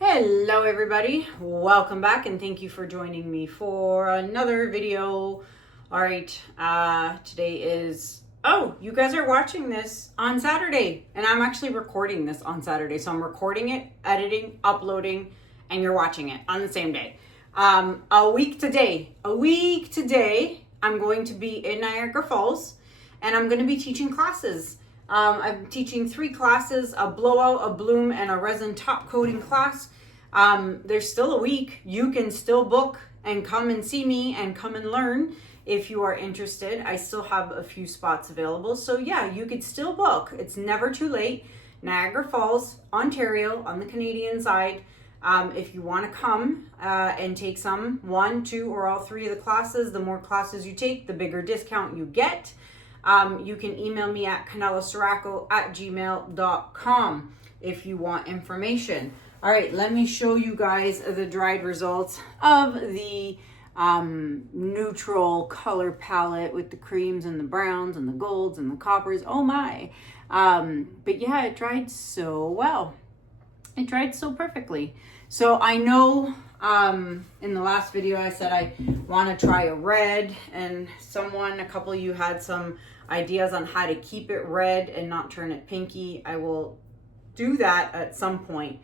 Hello everybody, welcome back and thank you for joining me for another video. All right, today is, you guys are watching this on Saturday and I'm actually recording this on Saturday. So I'm recording it, editing, uploading, and you're watching it on the same day. A week today, I'm going to be in Niagara Falls and I'm going to be teaching classes. I'm teaching 3 classes, a blowout, a bloom, and a resin top coating class. There's still a week. You can still book and come and see me and come and learn if you are interested. I still have a few spots available. So yeah, you could still book. It's never too late. Niagara Falls, Ontario, on the Canadian side. If you want to come and take some, 1, 2, or all 3 of the classes, the more classes you take, the bigger discount you get. You can email me at kanellaciraco@gmail.com if you want information. All right, let me show you guys the dried results of the neutral color palette with the creams and the browns and the golds and the coppers. Oh my. But yeah, it dried so well. It dried so perfectly. So I know in the last video I said I want to try a red, and a couple of you had some ideas on how to keep it red and not turn it pinky. I will do that at some point.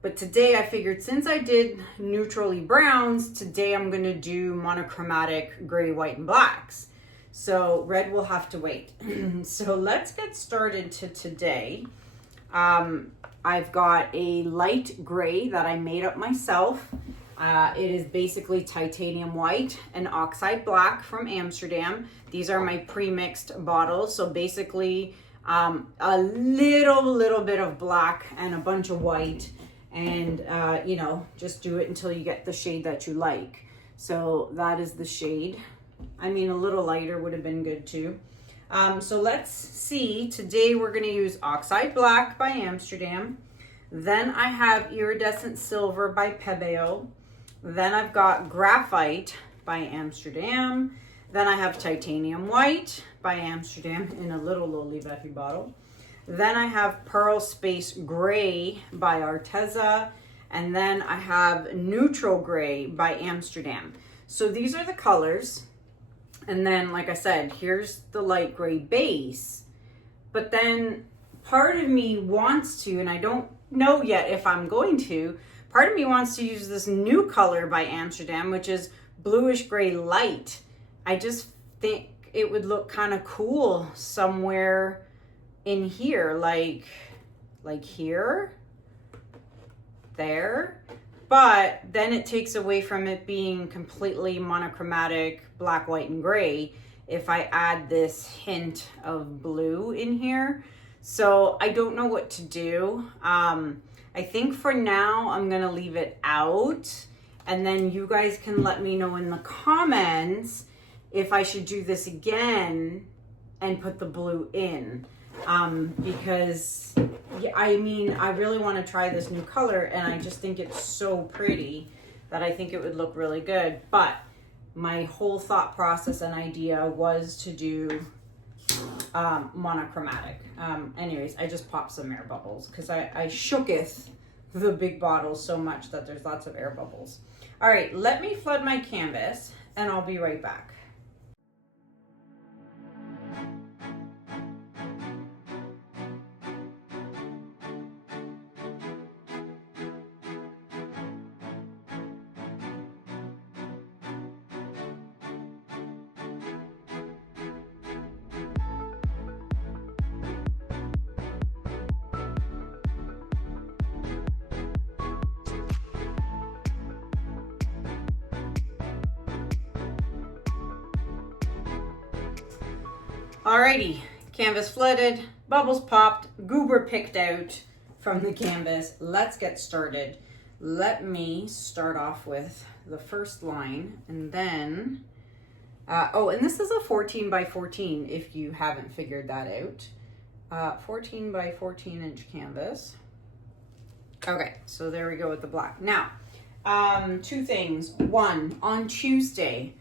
But today I figured, since I did neutrally browns, today I'm going to do monochromatic gray, white, and blacks. So red will have to wait. So let's get started to today. I've got a light gray that I made up myself. It is basically titanium white and oxide black from Amsterdam. These are my pre-mixed bottles. So basically a little bit of black and a bunch of white, and just do it until you get the shade that you like. So that is the shade. I mean, a little lighter would have been good too. So let's see. Today we're going to use Oxide Black by Amsterdam. Then I have Iridescent Silver by Pebeo. Then I've got Graphite by Amsterdam. Then I have Titanium White by Amsterdam in a little Lolivefe bottle. Then I have Pearl Space Gray by Arteza. And then I have Neutral Gray by Amsterdam. So these are the colors. And then, like I said, here's the light gray base. But then part of me wants to, and I don't know yet if I'm going to, part of me wants to use this new color by Amsterdam, which is bluish gray light. I just think it would look kind of cool somewhere in here, like here, there. But then it takes away from it being completely monochromatic, black, white, and gray if I add this hint of blue in here. So I don't know what to do. I think for now I'm gonna leave it out, and then you guys can let me know in the comments if I should do this again and put the blue in. Because yeah, I mean, I really want to try this new color, and I just think it's so pretty that I think it would look really good. But my whole thought process and idea was to do monochromatic. Anyways, I just popped some air bubbles because I shooketh the big bottle so much that there's lots of air bubbles. All right, let me flood my canvas and I'll be right back. Alrighty, canvas flooded, bubbles popped, goober picked out from the canvas. Let's get started. Let me start off with the first line, and then, and this is a 14 by 14 if you haven't figured that out. 14 by 14 inch canvas. Okay, so there we go with the black. Now, 2 things. One, on Tuesday,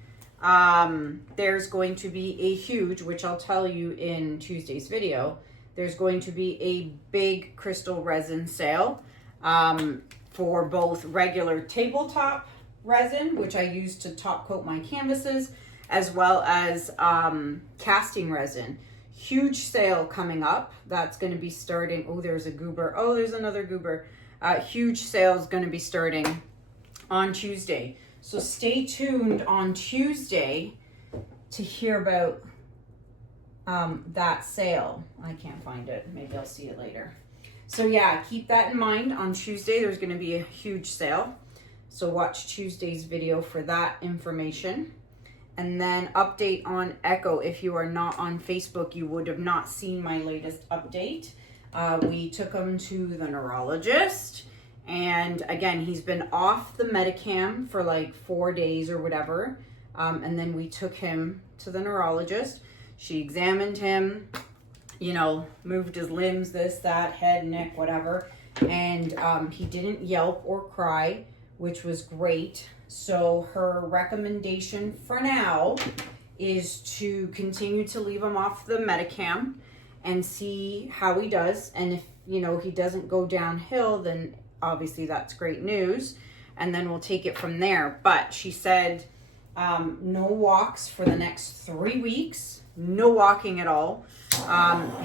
there's going to be a huge, which I'll tell you in Tuesday's video, there's going to be a big Krystal Resin sale. for both regular tabletop resin, which I use to top coat my canvases, as well as casting resin. Huge sale coming up. That's going to be starting. Oh, there's a goober. Oh, there's another goober. Huge sale is going to be starting on Tuesday. So stay tuned on Tuesday to hear about that sale. I can't find it. Maybe I'll see it later. So yeah, keep that in mind. On Tuesday, there's going to be a huge sale. So watch Tuesday's video for that information. And then update on Echo. If you are not on Facebook, you would have not seen my latest update. We took him to the neurologist. And again, he's been off the Medicam for like 4 days or whatever. And then we took him to the neurologist. She examined him, you know, moved his limbs, this, that, head, neck, whatever. And he didn't yelp or cry, which was great. So her recommendation for now is to continue to leave him off the Medicam and see how he does. And if, you know, he doesn't go downhill, then obviously that's great news. And then we'll take it from there. But she said no walks for the next 3 weeks. No walking at all.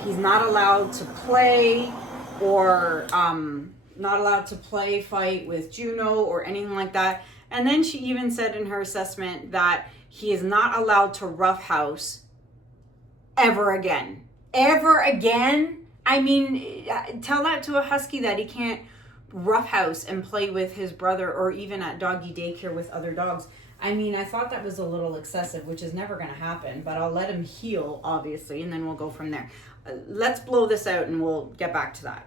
He's not allowed to play or not allowed to play fight with Juno or anything like that. And then she even said in her assessment that he is not allowed to roughhouse ever again. Ever again? I mean, tell that to a husky that he can't roughhouse and play with his brother or even at doggy daycare with other dogs. I mean, I thought that was a little excessive, which is never going to happen, but I'll let him heal, obviously, and then we'll go from there. Let's blow this out and we'll get back to that.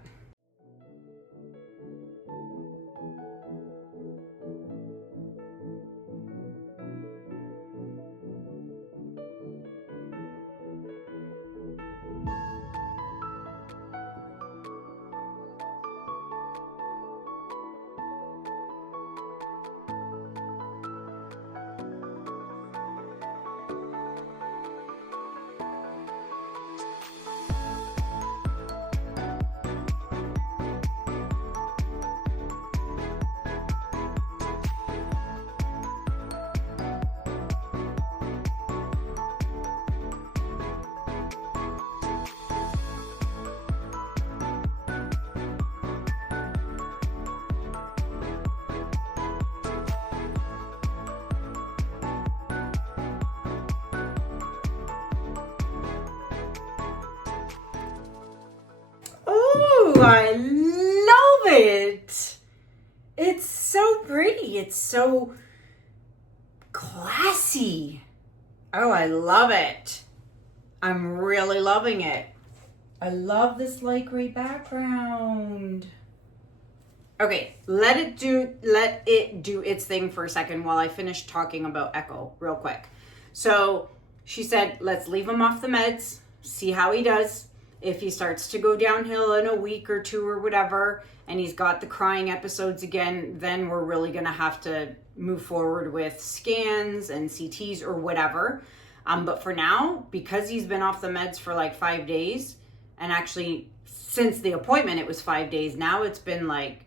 I love it. It's so pretty. It's so classy. Oh, I love it. I'm really loving it. I love this light gray background. Okay, let it do its thing for a second while I finish talking about Echo real quick. So she said, let's leave him off the meds, see how he does. If he starts to go downhill in a week or two or whatever, and he's got the crying episodes again, then we're really going to have to move forward with scans and CTs or whatever. But for now, because he's been off the meds for like 5 days, and actually since the appointment, it was 5 days. Now it's been like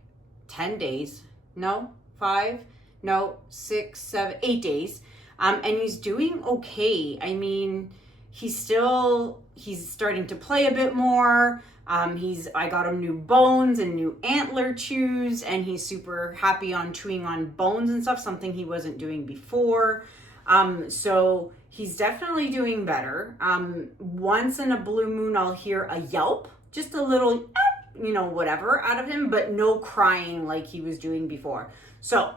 10 days. No, 5, no, 6, 7, 8 days. And he's doing okay. I mean, he's starting to play a bit more. I got him new bones and new antler chews, and he's super happy on chewing on bones and stuff, something he wasn't doing before. So he's definitely doing better. Once in a blue moon, I'll hear a yelp, just a little, whatever out of him, but no crying like he was doing before. So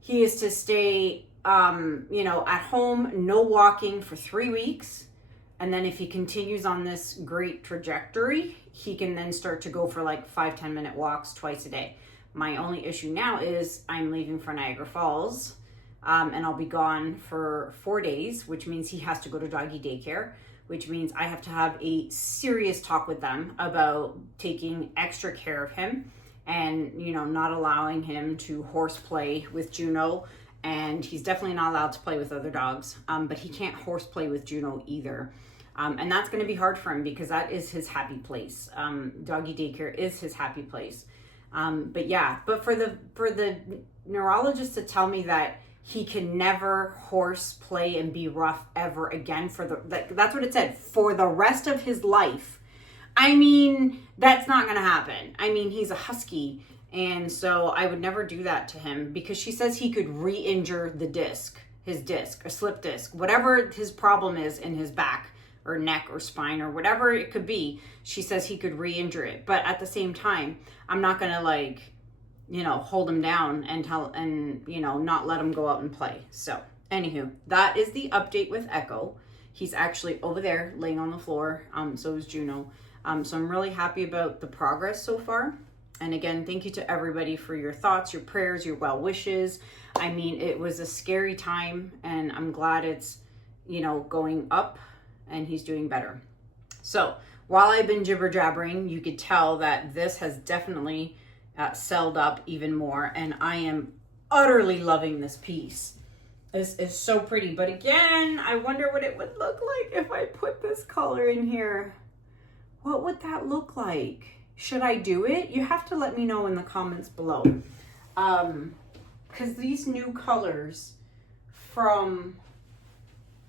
he is to stay, at home, no walking for 3 weeks. And then if he continues on this great trajectory, he can then start to go for like 5-10 minute walks twice a day. My only issue now is I'm leaving for Niagara Falls, and I'll be gone for 4 days, which means he has to go to doggy daycare, which means I have to have a serious talk with them about taking extra care of him and, not allowing him to horseplay with Juno. And he's definitely not allowed to play with other dogs, but he can't horseplay with Juno either. And that's going to be hard for him because that is his happy place. Doggy daycare is his happy place. But yeah, but for the neurologist to tell me that he can never horse play and be rough ever again that's what it said, for the rest of his life. I mean, that's not going to happen. I mean, he's a husky. And so I would never do that to him, because she says he could re-injure his disc, a slip disc, whatever his problem is in his back or neck or spine or whatever it could be. She says he could re-injure it. But at the same time, I'm not going to, like, you know, hold him down and you know, not let him go out and play. So anywho, that is the update with Echo. He's actually over there laying on the floor. So is Juno. So I'm really happy about the progress so far. And again, thank you to everybody for your thoughts, your prayers, your well wishes. I mean, it was a scary time, and I'm glad it's, you know, going up and he's doing better. So while I've been jibber jabbering, you could tell that this has definitely celled up even more, and I am utterly loving this piece. This is so pretty. But again, I wonder what it would look like if I put this color in here. What would that look like? Should I do it? You have to let me know in the comments below. Because these new colors from,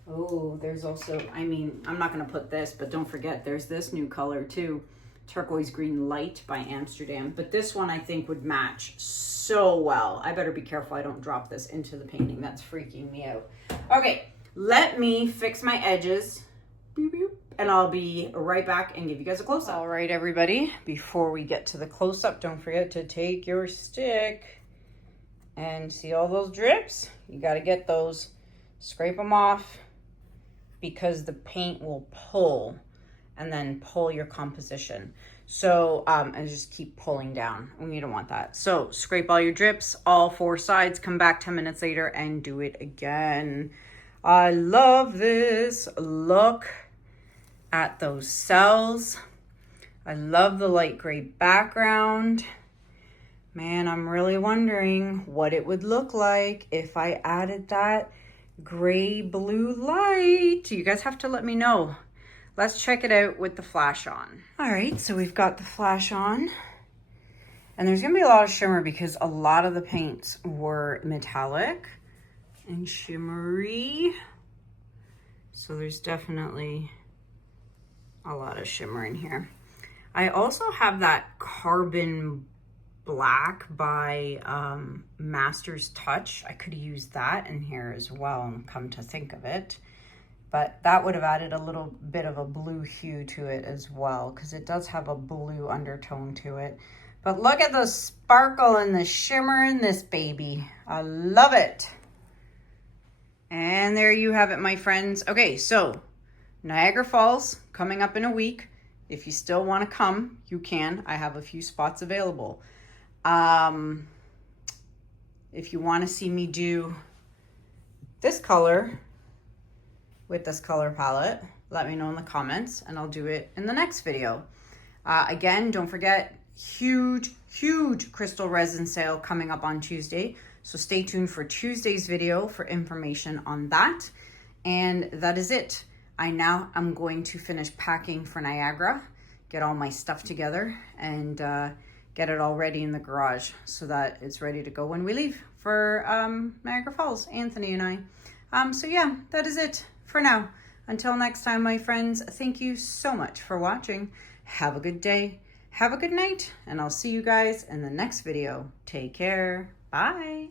oh, there's also, I mean, I'm not going to put this, but don't forget, there's this new color too. Turquoise Green Light by Amsterdam. But this one I think would match so well. I better be careful I don't drop this into the painting. That's freaking me out. Okay, let me fix my edges. Boop, boop. And I'll be right back and give you guys a close-up. All right, everybody, before we get to the close-up, don't forget to take your stick and see all those drips? You got to get those, scrape them off, because the paint will pull and then pull your composition. So, and just keep pulling down. We don't want that. So scrape all your drips, all 4 sides, come back 10 minutes later and do it again. I love this. Look at those cells. I love the light gray background. Man, I'm really wondering what it would look like if I added that gray blue light. You guys have to let me know. Let's check it out with the flash on. All right, so we've got the flash on, and there's gonna be a lot of shimmer because a lot of the paints were metallic and shimmery. So there's definitely a lot of shimmer in here. I also have that carbon black by Master's Touch. I could use that in here as well, come to think of it. But that would have added a little bit of a blue hue to it as well, because it does have a blue undertone to it. But look at the sparkle and the shimmer in this baby. I love it. And there you have it, my friends. Okay, so Niagara Falls coming up in a week. If you still want to come, you can. I have a few spots available. If you want to see me do this color with this color palette, let me know in the comments and I'll do it in the next video. Again, don't forget, huge Krystal Resin sale coming up on Tuesday. So stay tuned for Tuesday's video for information on that. And that is it. I'm going to finish packing for Niagara, get all my stuff together, and get it all ready in the garage so that it's ready to go when we leave for Niagara Falls, Anthony and I. So yeah, that is it for now. Until next time, my friends, thank you so much for watching. Have a good day, have a good night, and I'll see you guys in the next video. Take care. Bye.